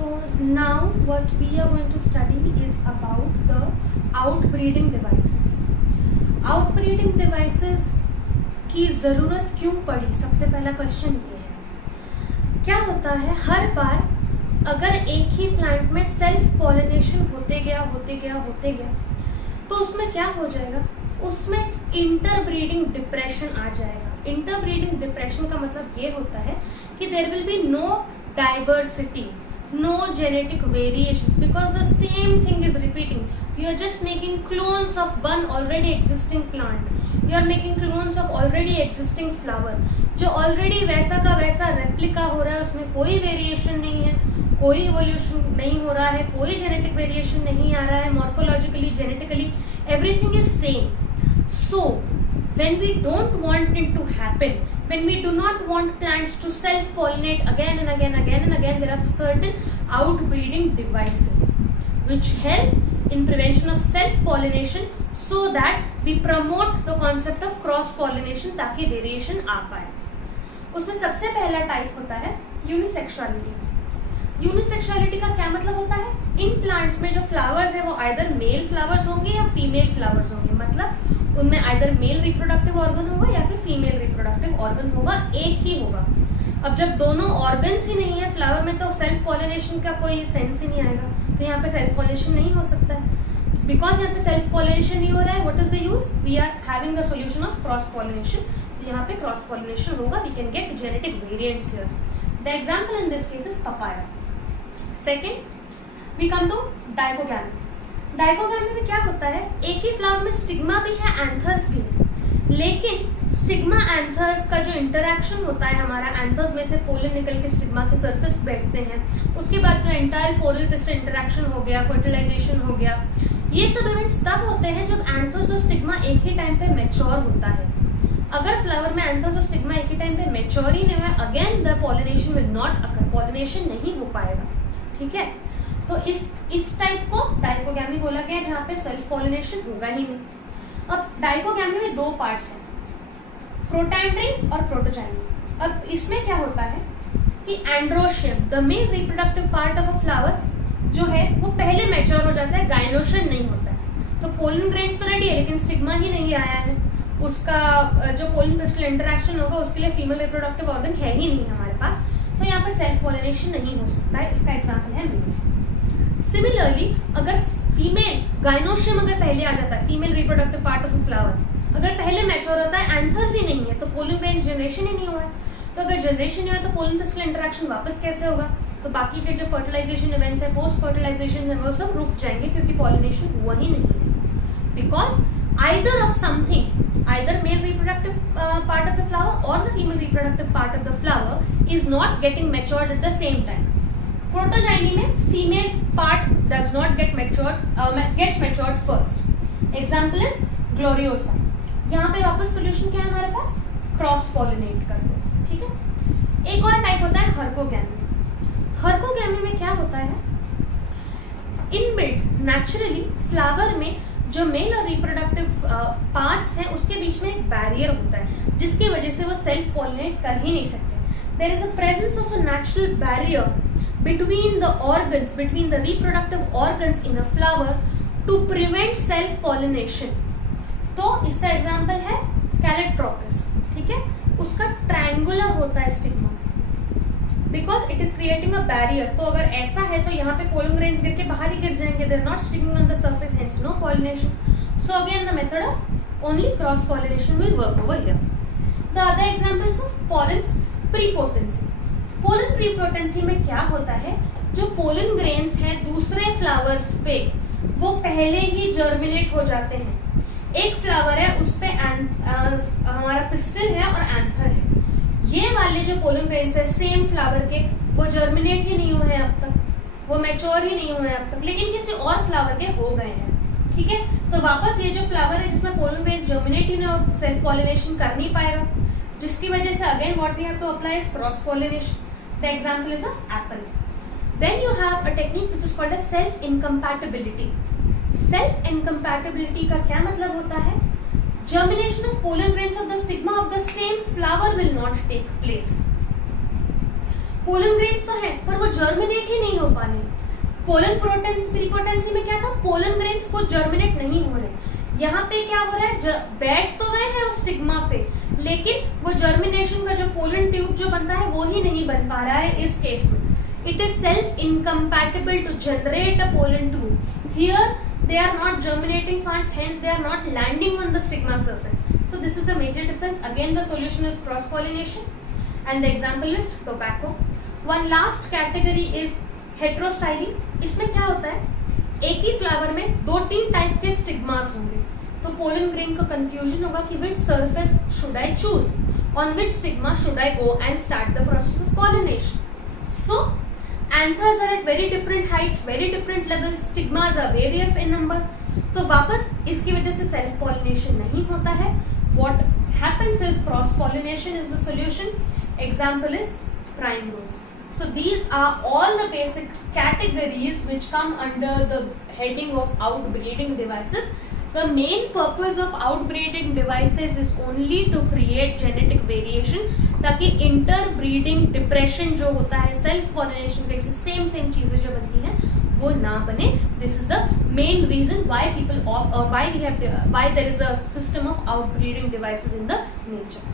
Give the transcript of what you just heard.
So now what we are going to study is about the outbreeding devices. Outbreeding devices की ज़रूरत क्यों पड़ी? सबसे पहला क्वेश्चन ये है, क्या होता है हर बार अगर एक ही प्लांट में सेल्फ पॉलिनेशन होते गया तो उसमें क्या हो जाएगा, उसमें इंटरब्रीडिंग डिप्रेशन आ जाएगा। इंटरब्रीडिंग डिप्रेशन का मतलब ये होता है कि there will be no diversity, no genetic variations because the same thing is repeating. You are just making clones of one already existing plant. You are making clones of already existing flower. जो already वैसा का वैसा replica हो रहा है, उसमें कोई variation नहीं है, कोई इवोल्यूशन नहीं हो रहा है, कोई जेनेटिक वेरिएशन नहीं आ रहा है, morphologically genetically everything is same. So when we don't want it to happen, when we do not want plants to self-pollinate again and again, there are certain outbreeding devices which help in prevention of self-pollination so that we promote the concept of cross-pollination ताकि variation आ पाए। उसमें सबसे पहला type होता है unisexuality. Unisexuality का क्या मतलब होता है? इन प्लांट्स में जो फ्लावर्स है वो आइदर मेल फ्लावर्स होंगे या फीमेल फ्लावर्स होंगे, मतलब उनमें आइदर मेल रिप्रोडक्टिव ऑर्गन होगा या फिर फीमेल रिप्रोडक्टिव ऑर्गन होगा, एक ही होगा। अब जब दोनों ऑर्गन्स ही नहीं है फ्लावर में तो सेल्फ पॉलिनेशन का कोई सेंस ही नहीं आएगा, तो यहाँ पे सेल्फ पॉलिनेशन नहीं हो सकता है। बिकॉज यहाँ पे सेल्फ पॉलिनेशन नहीं हो रहा है, what is the use? We are having the solution of cross pollination. यहाँ पे क्रॉस पॉलिनेशन होगा, we can get genetic variants here. The example in this case is papaya. Second we come to dichogamy. Dichogamy में क्या होता है, एक ही flower में stigma भी है, एंथर्स भी है, लेकिन स्टिग्मा एंथर्स का जो इंटरैक्शन होता है, हमारा एंथर्स में से पोलन निकल के स्टिग्मा के सरफेस पे बैठते हैं, उसके बाद जो एंटायर पोरल क्रिस्टल इंटरैक्शन हो गया, फर्टिलाइजेशन हो गया, ये सब इवेंट्स तब होते हैं जब एंथर्स और स्टिग्मा एक ही टाइम पे मैच्योर होता है। अगर फ्लावर में एंथर्स और स्टिग्मा एक ही टाइम पे मैच्योर ही नहीं हुआ, again the pollination will not occur, pollination नहीं हो पाएगा। ठीक है, तो इस टाइप को डाइकोगैमी बोला गया, जहाँ पे सेल्फ पॉलिनेशन होगा ही नहीं। अब डाइकोगैमी में दो पार्ट्स हैं, प्रोटैंड्रिन और प्रोटोजाइनिन। अब इसमें क्या होता है कि androecium, the main reproductive part of a flower जो है वो पहले मैच्योर हो जाता है, गाइनोशियम नहीं होता है। तो पोलन ग्रेन्स तो रेडी है लेकिन स्टिग्मा ही नहीं आया है, उसका जो पोलन क्रिस्टल इंटरैक्शन होगा उसके लिए फीमेल रिप्रोडक्टिव ऑर्गन है ही नहीं हमारे पास, तो यहाँ पर सेल्फ पॉलिनेशन नहीं हो सकता है। इसका एग्जाम्पल है मेल्स। सिमिलरली अगर फीमेल गाइनोशियम अगर पहले आ जाता है, female reproductive part of a flower अगर पहले मैच्योर होता है, एंथर्स ही नहीं है, तो पोलन ग्रेन्स जनरेशन ही नहीं हुआ है। तो अगर जनरेशन नहीं हुआ तो पोलन क्रिस्टल इंटरैक्शन वापस कैसे होगा? तो बाकी के जो फर्टिलाइजेशन इवेंट्स है, पोस्ट फर्टिलाइजेशन है, वो सब रुक जाएंगे क्योंकि पॉलिनेशन हुआ ही नहीं है। Because either of something, either male reproductive part of the flower or the female reproductive part of the flower is not getting matured at the same time. Protogyny में female part does not get matured, gets matured first. Example is gloriosa. यहाँ पे वापस solution क्या है हमारे पास? Cross pollinate कर दो। ठीक है, एक और टाइप होता है हर्कोगैमी। हर्कोगैमी में क्या होता है, इनबिल्ट नेचुरली फ्लावर में जो मेल और रिप्रोडक्टिव पार्ट्स हैं उसके बीच में एक बैरियर होता है जिसकी वजह से वो सेल्फ पॉलिनेट कर ही नहीं सकते। There is a presence of a natural barrier between the organs, between the reproductive organs in a flower to prevent self pollination. तो इसका एग्जांपल है कैलेट्रोपिस। ठीक है, उसका ट्रायंगुलर होता है stigma because it is creating a barrier. तो अगर ऐसा है तो यहाँ पे पोलन ग्रेन्स गिर के बाहर ही गिर जाएंगे, they are not sticking on the surface, hence no pollination. So again the method of only cross pollination will work over here. The other examples of pollen prepotency. Pollen prepotency में क्या होता है, जो पोलन ग्रेन्स हैं दूसरे flowers पे वो पहले ही जर्मिनेट हो जाते हैं। एक फ्लावर है उस पे हमारा पिस्टल है और एंथर है, ये वाले जो पोलन ग्रेन्स है सेम फ्लावर के वो जर्मिनेट ही नहीं हुए हैं अब तक, वो मैच्योर ही नहीं हुए हैं अब तक, लेकिन किसी और फ्लावर के हो गए हैं। ठीक है, तो वापस ये जो फ्लावर है जिसमें पोलन ग्रेन्स जर्मिनेट ही नहीं, सेल्फ पॉलिनेशन कर नहीं पाएगा, जिसकी वजह से again what we have to apply is cross pollination. The example is of apple. Then you have a technique which is called a self incompatibility. Self incompatibility का क्या मतलब होता है, germination of pollen grains of the stigma of the same flower will not take place. Pollen grains तो है पर वो germinate ही नहीं हो पा रहे। पोलन प्रीपोटेंसी में क्या था, पोलन ग्रेन्स को जर्मिनेट नहीं हो रहे। यहाँ पे क्या हो रहा है, बैठ तो गए हैं उस स्टिग्मा पे, लेकिन वो जर्मिनेशन का जो पोलन ट्यूब जो बनता है वो ही नहीं बन पा रहा है इस केस में। It is self-incompatible to generate a pollen tube. Here, they are not germinating fans, hence they are not landing on the stigma surface. So this is the major difference. Again, the solution is cross-pollination, and the example is tobacco. One last category is heterostyle. इसमें क्या होता है, एक ही flower में 2-3 type के stigmas होंगे, तो pollen grain को कंफ्यूजन होगा कि which surface should I choose, on which stigma should I go and start the process of pollination. So anthers are at very different heights, very different levels, stigmas are various in number. तो वापस इसकी वजह से self pollination नहीं होता है. What happens is cross pollination is the solution. Example is primrose. So these are all the basic categories which come under the heading of outbreeding devices. The main purpose of outbreeding devices is only to create genetic variation, ताकि interbreeding depression जो होता है self pollination के same चीजें जो बनती हैं वो ना बने. This is the main reason why people why there is a system of outbreeding devices in the nature.